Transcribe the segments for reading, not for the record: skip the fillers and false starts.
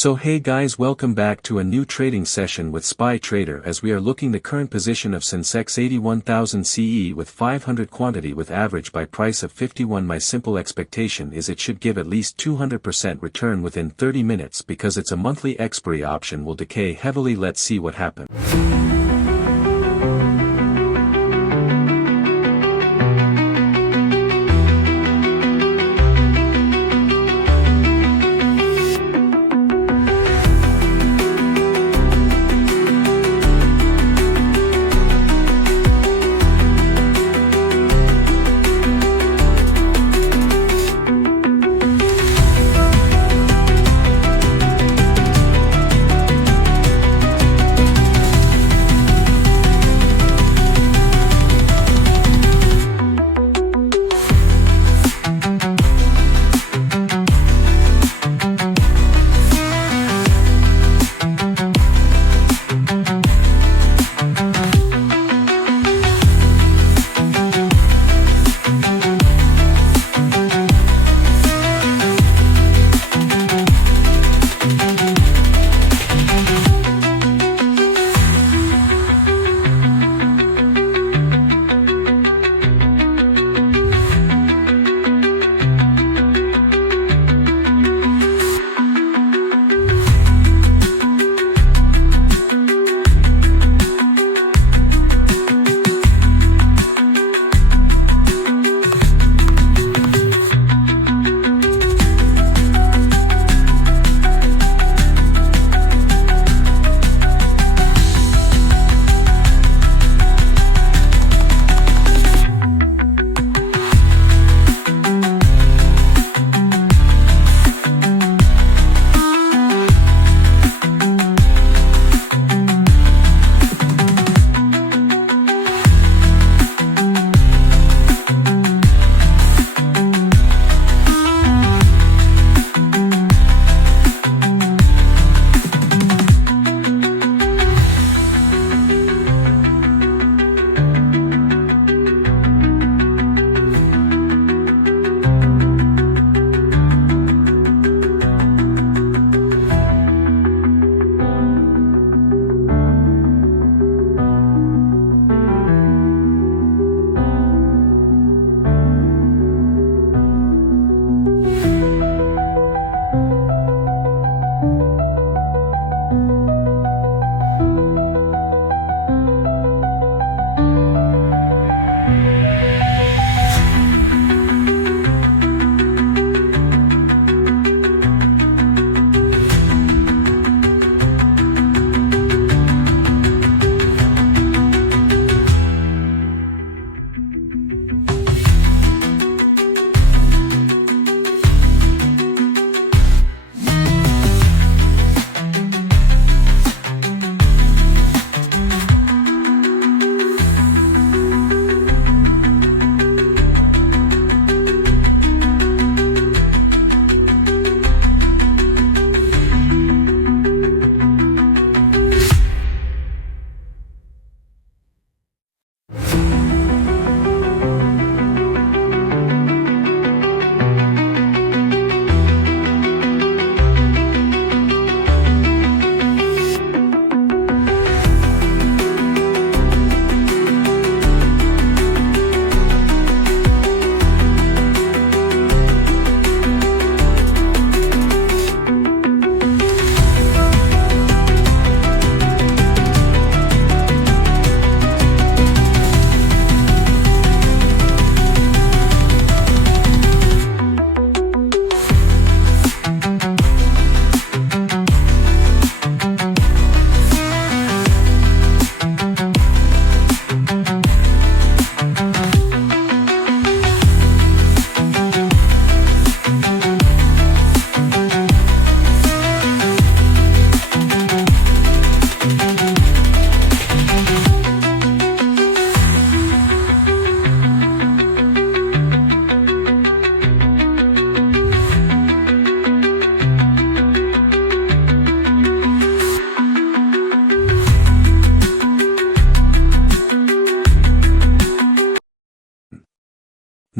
So hey guys, welcome back to a new trading session with Spy Trader as we are looking the current position of Sensex 81,000 CE with 500 quantity with average buy price of 51. My simple expectation is it should give at least 200% return within 30 minutes because it's a monthly expiry option will decay heavily. Let's see what happens.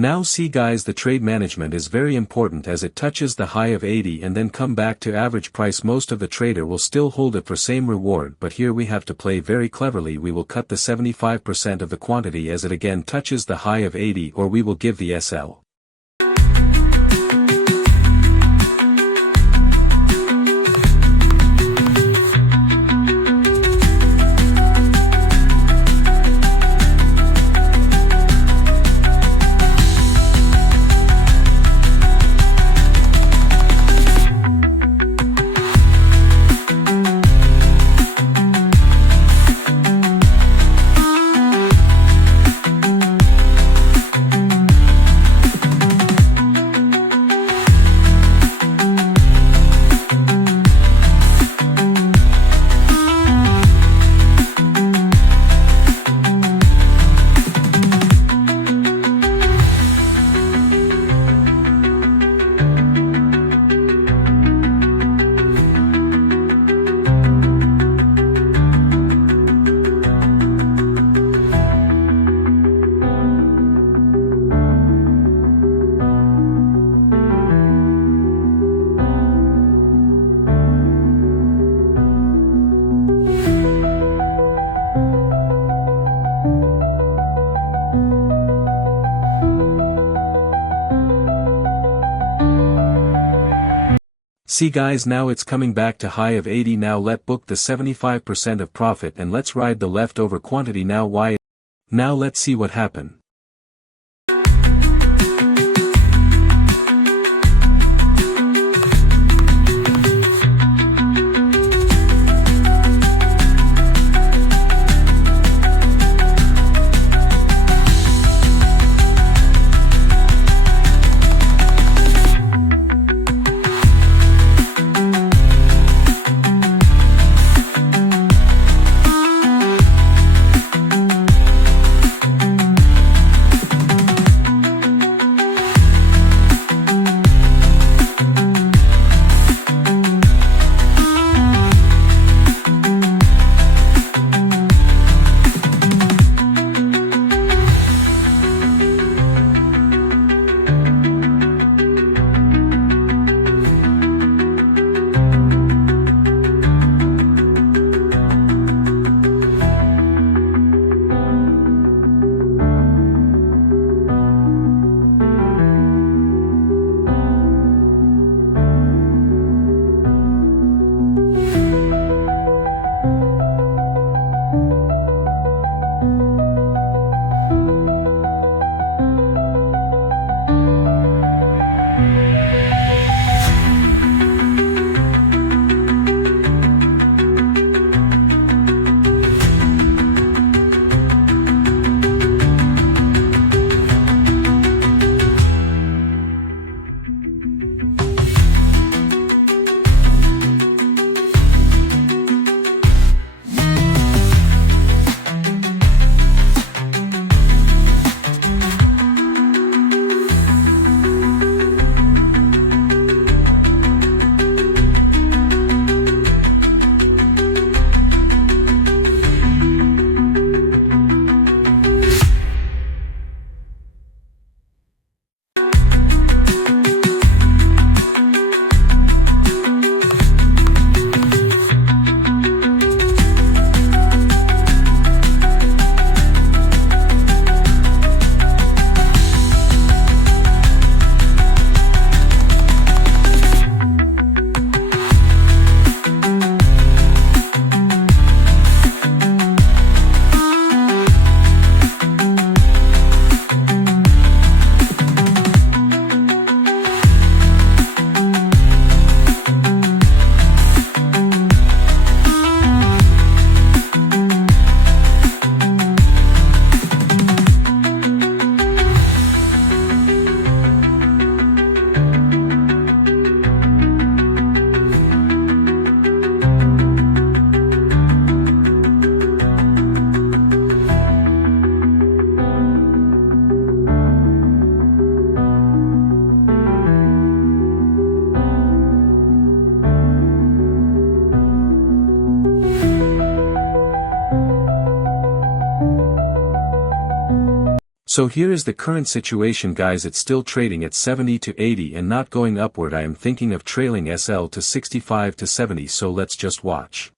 Now see guys, the trade management is very important as it touches the high of 80 and then come back to average price. Most of the trader will still hold it for same reward, but here we have to play very cleverly. We will cut the 75% of the quantity as it again touches the high of 80, or we will give the SL. See guys, now it's coming back to high of 80. Now let book the 75% of profit and let's ride the leftover quantity. Now let's see what happen. So here is the current situation, guys. It's still trading at 70 to 80 and not going upward. I am thinking of trailing SL to 65 to 70, so let's just watch.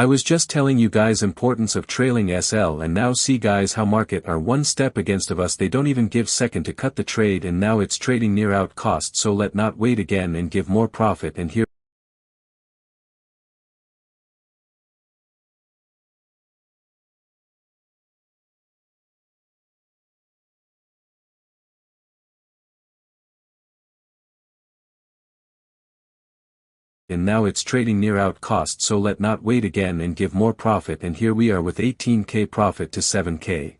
I was just telling you guys importance of trailing SL, and now see guys how market are one step against of us. They don't even give second to cut the trade, and now it's trading near out cost, so let not wait again and give more profit. And here and now it's trading near out cost, so let not wait again and give more profit. And here we are with 18k profit to 7k.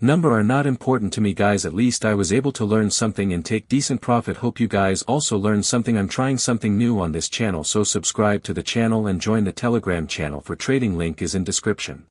Number are not important to me guys, at least I was able to learn something and take decent profit. Hope you guys also learned something. I'm trying something new on this channel, so subscribe to the channel and join the Telegram channel for trading, link is in description.